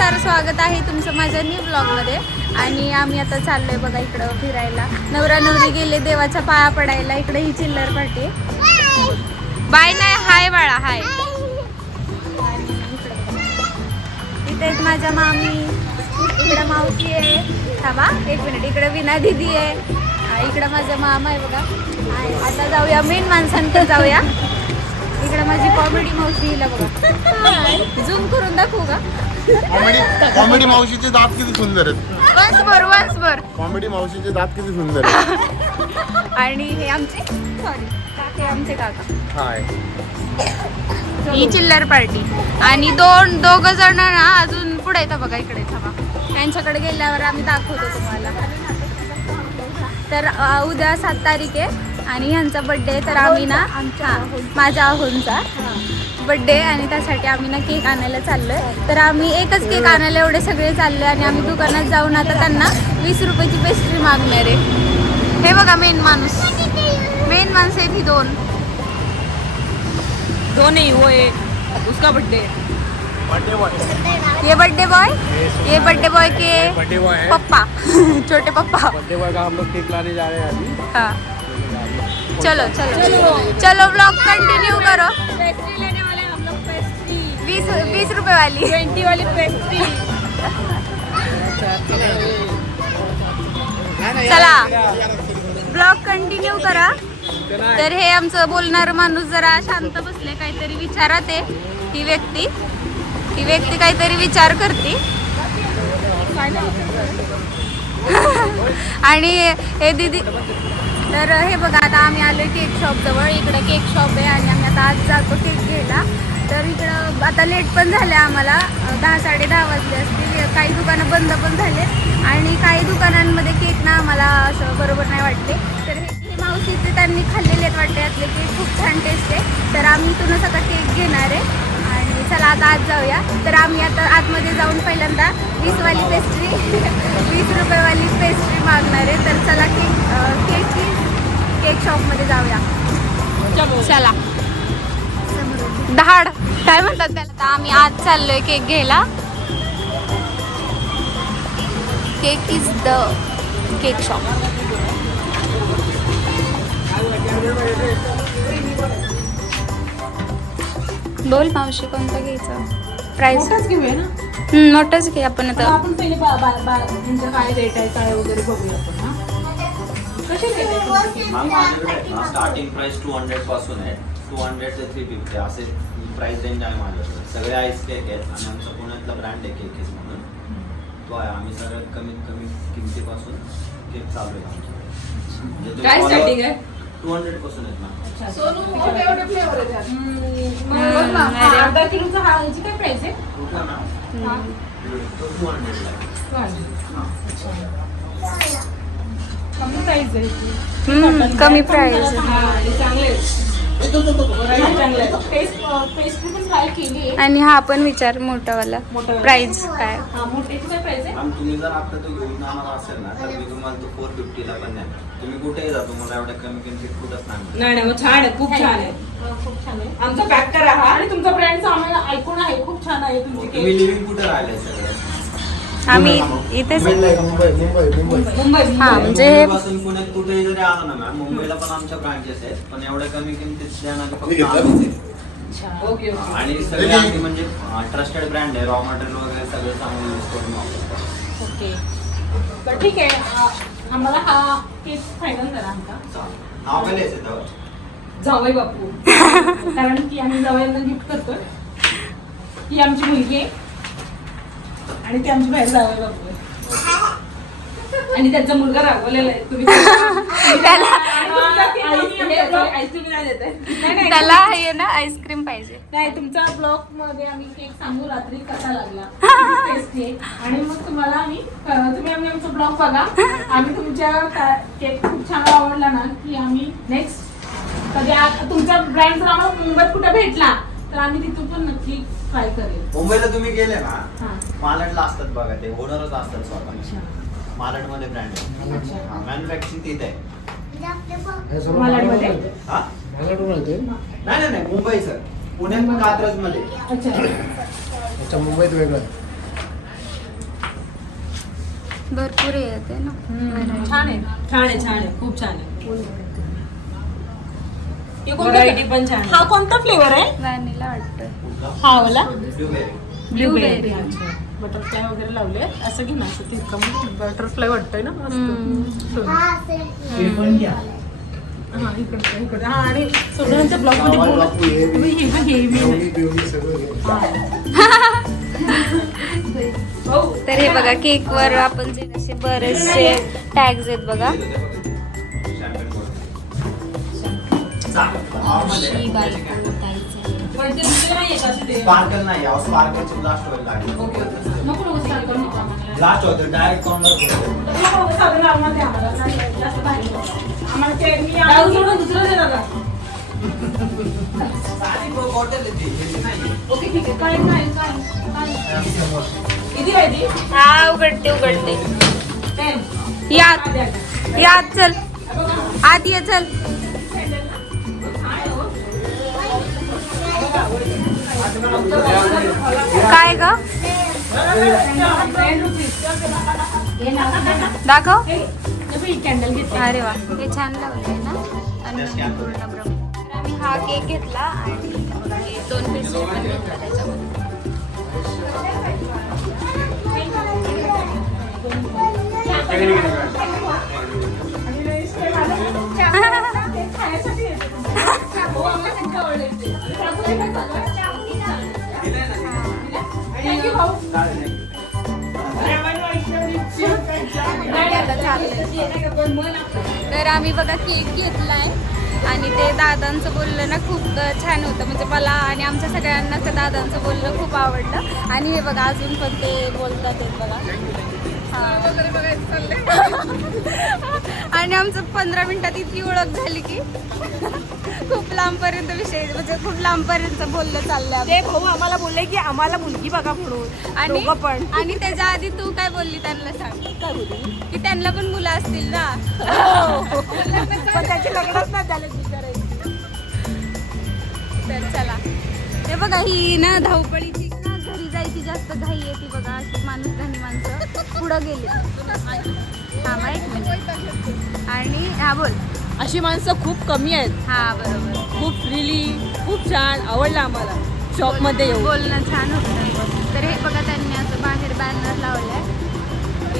नमस्कार, स्वागत आहे तुमचं माझ्या न्यू ब्लॉगमध्ये. आणि आम्ही आता चाललोय बघा इकडं फिरायला. नवरा नवरी गेले देवाच्या पाया पडायला. इकडे ही चिल्लर पार्टी. बाय नाही, हाय बाळा, हाय. इथे एक माझ्या मामी, इकडं मावशी आहे. थांबा एक मिनिट, इकडं विना दिदी आहे, इकडं माझा मामा आहे बघा. आता जाऊया मेन माणसांकडे जाऊया. इकडे माझी कॉमेडी मावशी हिला बघा. झूम करून दाखवू का? कॉमेडी मावशीचे दात किती सुंदर आहेत. वन्स बर कॉमेडी मावशीचे दात किती सुंदर आहेत. आणि हे आमचे काका, आमचे काका. हाय. ही चिल्लर पार्टी. आणि दोघ जण ना अजून पुढे येतात बघा. इकडे थांबा, त्यांच्याकडे गेल्यावर आम्ही दाखवतो तुम्हाला. तर उद्या 7 तारीख आहे आणि ह्यांचा बड्डे. तर आम्ही ना माझ्या अहोंचा बड्डे आणि त्यासाठी आम्ही ना केक आणायला चाललोय. तर आम्ही एकच केक आणायला एवढे सगळे चाललोय. आणि आम्ही दुकानात जाऊन आता त्यांना 20 रुपयाची पेस्ट्री मागणार आहे. हे बघा मेन माणूस आहे. ही दोन नहीं वो एक उसका बर्थडे ये बर्थडे बॉय के पप्पा छोटे पप्पा. बर्थडे बॉय का हम लोग केक लाने जा रहे हैं अभी. हाँ चलो ब्लॉग कंटिन्यू करो. पेस्ट्री लेने वाले हम लोग. पेस्ट्री 20 रुपए वाली 20 वाली पेस्ट्री. चला ब्लॉग कंटिन्यू करा. तर हे आमचं बोलणारं माणूस जरा शांत बसले, काहीतरी विचारात आहे. ही व्यक्ती काहीतरी विचार करते. आणि हे दीदी. तर हे बघा, आता आम्ही आलो केक शॉप जवळ. इकडं केक शॉप आहे आणि आम्ही आता आज जातो केक घ्यायला. तर इकडं आता लेट पण झालं आम्हाला. 10 साडे 10 वाजले असतील. काही दुकानं बंद पण झाले आणि काही दुकानांमध्ये केक ना आम्हाला असं बरोबर नाही वाटले. तर हे मावशीचे त्यांनी खाल्लेले आहेत वाटते यातले केक. खूप छान टेस्ट आहे. तर आम्ही इथूनच आता केक घेणार आहे. आणि चला आता आत जाऊया. तर आम्ही आता आतमध्ये जाऊन पहिल्यांदा 20 वाली पेस्ट्री 20 रुपयेवाली पेस्ट्री मागणार आहे. तर चला केक शॉपमध्ये जाऊया. चला दहाड काय म्हणतात त्याला. तर आम्ही आज चाललोय केक घ्यायला. Cake is the cake shop. बोल मावशी, कोणतं घ्यायचं? प्राइस घेऊया ना. मोठंच घे आपण आता. आपण पहिले म्हणजे काय रेट आहे काय वगैरे बघूया आपण. कसे रेट आहे? मॅम माझ्याकडे ना स्टार्टिंग प्राइस 200 पासून आहे. 200 ते 350 असे प्राइस रेंज आहे माझ्याकडे. सगळे आईस केक आहेत आणि आमचा पुण्यातला ब्रँड आहे केकेस म्हणून तो आहे. आम्ही सगळ्यात कमीत कमी किमतीपासून केक चालू आहे आमच्याकडे. काय स्टार्टिंग आहे? 200 पासून आहेत मॅम. अर्धा किलोचा हा याची काय प्राइस आहे? कुठला मॅम? 200 ला. कमी प्राइस आहे. कमी प्राइस. चांगले पेस्ट्री पण ट्राय केली आहे. आणि हा पण विचार मोठावाला प्राइस काय. मोठ्याची काय प्राइस आहे? मॅम तुम्ही जर आता तो घेऊन जाणार असेल ना तर मी तुम्हाला तो 450 ला पण द्या. तुम्ही कुठेही जा, तुम्हाला एवढ्या कमी किमतीत कुठंच नाही. नाही छान आहे, खूप छान आहे. खूप छान आहे. आमचा पॅक करा हा. आणि तुमचा ब्रँडचं आम्हाला ऐकून आहे, खूप छान आहे तुमची तुम्ही केक. लिव्हिंग कुठे राहिले सगळं? आम्ही इथेच. मुंबई हा म्हणजे मुंबईपासून पुण्यात कुठेही जरी आला ना मॅम, मुंबईला पण आमच्या ब्रांचेस आहेत. पण एवढ्या कमी किमतीत देणारे फक्त आम्हीच आहेत. ओके. आणि सगळे आम्ही म्हणजे ट्रस्टेड ब्रँड आहे. रॉ मटेरियल वगैरे सगळं चांगलं यूज करून वापरतो. ओके तर ठीक आहे. आम्हाला हा केक फायनल करा आमचा. नाव काय लिहायचं त्यावर? जावई बापू. कारण की आम्ही जावयांना गिफ्ट करतोय. ही आमची मुलगी आहे आणि ती आमची बाहेर जावई बापू आहे. आणि त्यांचा मुलगा रागवलेला आहे. तुम्ही आईस्क्रीम नाही देत आहे. त्याला हे ना आईस्क्रीम पाहिजे. नाही, तुमच्या ब्लॉग मध्ये आम्ही केक सांगू रात्री कसा लागला टेस्टी आहे. आणि मग तुम्हाला तुम्ही आमचा ब्लॉग बघा. आम्ही तुमच्या केक खूप छान आवडला ना की आम्ही नेक्स्ट कधी तुमचा ब्रँड जर आम्हाला मुंबईत कुठे भेटला तर आम्ही तिथून पण नक्की ट्राय करेल. मुंबईला तुम्ही गेले ना, मालडला असतात बघा, ते ओनरच असतात स्वतः. मालडमध्ये ब्रँड आहे. मॅन्युफॅक्चरिंग तिथे आहे. मालाडमध्ये? हा नाही मुंबई सर. पुण्यात कात्रज मध्ये. अच्छा मुंबईत वेगळं. भरपूर येते ना छान आहे छान आहे छान आहे खूप छान आहे हे व्हरायटी पण छान हा कोणता फ्लेवर आहे व्हॅनिला वाटतं. हा वाला ब्लूबेरी. बटरफ्लाय वगैरे लावले असं घे ना असं तितकं बटरफ्लाय वाटतंय ना मस्त हा इकडे इकडे हा आणि सगळ्यांच्या ब्लॉग मध्ये बोला. तुम्ही हे बघ, हे तर हे बघा केक वर आपण जे असे बरेचसे टॅग्स आहेत बघा. पण ते दुसरं नाहीये का असं ते? स्पार्कल नाही स्पार्कलची ब्लास्ट होईल गाडी नको नको स्टार्ट करू नका आम्हाला. ब्लास्ट होतं डायरेक्ट तोंडावर नको साधं लावणार ते आम्हाला नाही, जास्त बाहेर नको. आम्हाला ते मी डाळ सोडून दुसरं दे दादा. बॉटल येते नाही ओके ठीक आहे काय काय काय किती आहे ती? हा उघडते उघडते. 10 यात चल आत ये चल. काय ग दाखव. कॅन्डल घेते अरे वा हे छान लावलंय ना. आणि पूर्ण ब्रह्म. आम्ही हा केक घेतला आणि हे 2 पेस्ट्री पण घेतला त्याच्यामध्ये. थँक्यू भाऊ तर आम्ही बघा केक घेतलाय आणि ते दादांचं बोललं ना खूप छान होतं. म्हणजे मला आणि आमच्या सगळ्यांना त्या दादांचं बोलणं खूप आवडलं. आणि हे बघा अजून पण ते बोलतात आहेत बघा. आणि आमचं 15 मिनिटात इतकी ओळख झाली की खूप लांबपर्यंत विषय म्हणजे खूप लांबपर्यंत बोललं चाललंय. ते भाऊ आम्हाला बोलले की आम्हाला मुलगी बघा म्हणून आणि दोघं पण आणि त्याच्या आधी तू काय बोलली त्यांना सांग की त्यांना पण मुलं असतील ना. पण त्याचे लग्नच नाही झाले बिचारे. तर चला हे बघा ही ना धावपळीची ना घरी जायची जास्त घाई येते बघा. अशी माणूस घाणी माणसं पुढं गेली. हा माहित आणि हा बोल. अशी माणसं खूप कमी आहेत. हा बरोबर. खूप फ्रीली खूप छान आवडलं आम्हाला शॉप मध्ये येऊन. बोलणं छान होतं. तर हे बघा त्यांनी असं बाहेर बॅनर लावलाय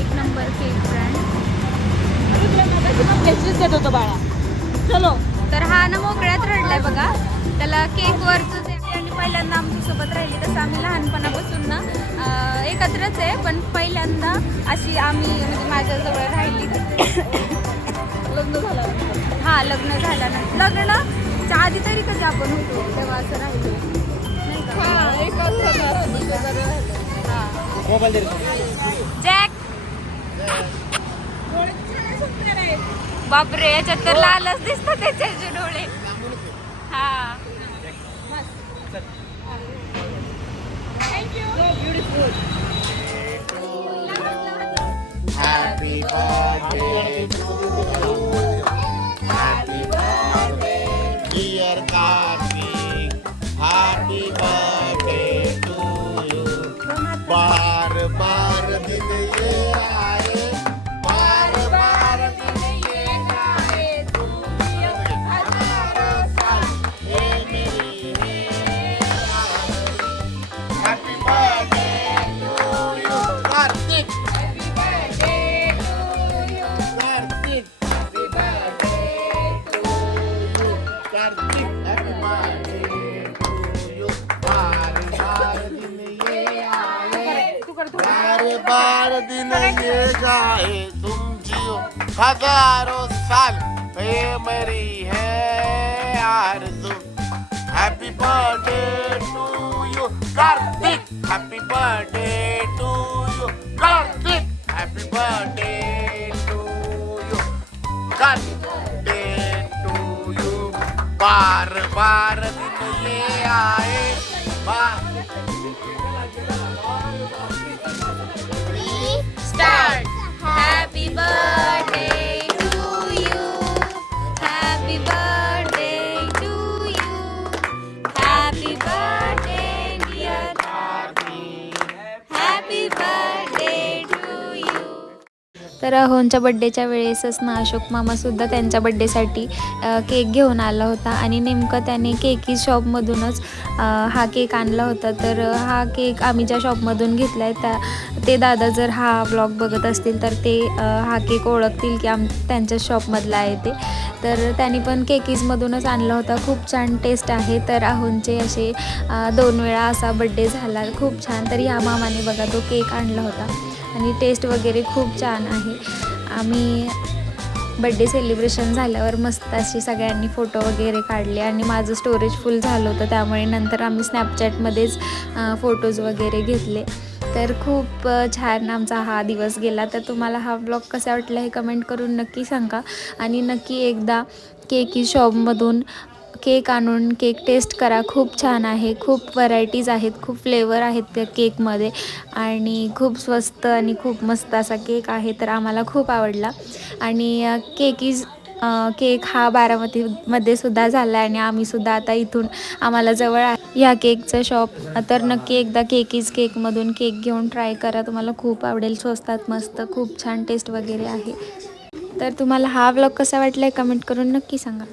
1 नंबर केक ब्रँड. पेस्ट्रीज देत होतो बाळा. चलो तर हा ना मोकळ्यात रडलाय बघा. त्याला केक वरच आणि पहिल्यांदा आमच्यासोबत राहिली. तसं आम्ही लहानपणापासून ना एकत्रच आहे पण पहिल्यांदा अशी आम्ही म्हणजे माझ्याजवळ राहिली. लग्न झालं. हा लग्न झाल्यानंतर लग्नाच्या आधी तरी कधी आपण होतो तेव्हा असं राहिलो नाही का. जॅक बापरे याच्यात तर लालच दिसतात त्याचे डोळे. हा Happy birthday to you. Happy birthday, dear Kartik. Happy birthday to you. बार बार दिन ये आए, बार बार दिन ये आए. तू हमारा साथ ये मेरी है. Happy birthday to you, Kartik. बार दिन ये गाए तुम जियो हजारों साल ये मेरी है आरज़ू. Happy birthday to you Kartik. Happy birthday to you Kartik. Happy birthday to you Kartik. To you. बार बार दिन ये आए. बार start. Happy birthday to you. Happy birthday to you. Happy birthday dear. Happy birthday. तर अहोंच्या बड्डेच्या वेळेसच ना अशोक मामासुद्धा त्यांच्या बड्डेसाठी केक घेऊन आला होता आणि नेमकं त्याने केकी शॉपमधूनच हा केक आणला होता. तर हा केक आम्ही ज्या शॉपमधून घेतला आहे ते दादा जर हा ब्लॉग बघत असतील तर ते हा केक ओळखतील की त्यांच्याच शॉपमधला आहे ते. तर त्यांनी पण केकीजमधूनच आणला होता. खूप छान टेस्ट आहे. तर अहोंचे असे 2 वेळा असा बड्डे झाला, खूप छान. तर ह्या मामाने बघा तो केक आणला होता आणि टेस्ट वगैरे खूप छान आहे. आम्ही बड्डे सेलिब्रेशन झाल्यावर मस्त अशी सगळ्यांनी फोटो वगैरे काढले आणि माझं स्टोरेज फुल झालं होतं, त्यामुळे नंतर आम्ही स्नॅपचॅटमध्येच फोटोज वगैरे घेतले. तर खूप छान आमचा हा दिवस गेला. तर तुम्हाला हा ब्लॉग कसा वाटला हे कमेंट करून नक्की सांगा आणि नक्की एकदा केकी शॉपमधून केक आणून केक टेस्ट करा. खूप छान आहे, खूप व्हरायटीज आहेत, खूप फ्लेवर आहेत त्या केकमध्ये आणि खूप स्वस्त आणि खूप मस्त असा केक आहे. तर आम्हाला खूप आवडला आणि केक हा बारामतीमध्ये सुद्धा झाला आहे आणि आम्हीसुद्धा आता इथून आम्हाला जवळ आहे ह्या केकचं शॉप. तर नक्की एकदा केकमधून केक घेऊन ट्राय करा, तुम्हाला खूप आवडेल. स्वस्तात मस्त, खूप छान टेस्ट वगैरे आहे. तर तुम्हाला हा व्लॉग कसा वाटला आहे कमेंट करून नक्की सांगा.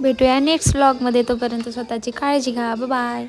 भेटूया नेक्स्ट व्लॉगमध्ये. तोपर्यंत स्वतःची काळजी घ्या. बाय.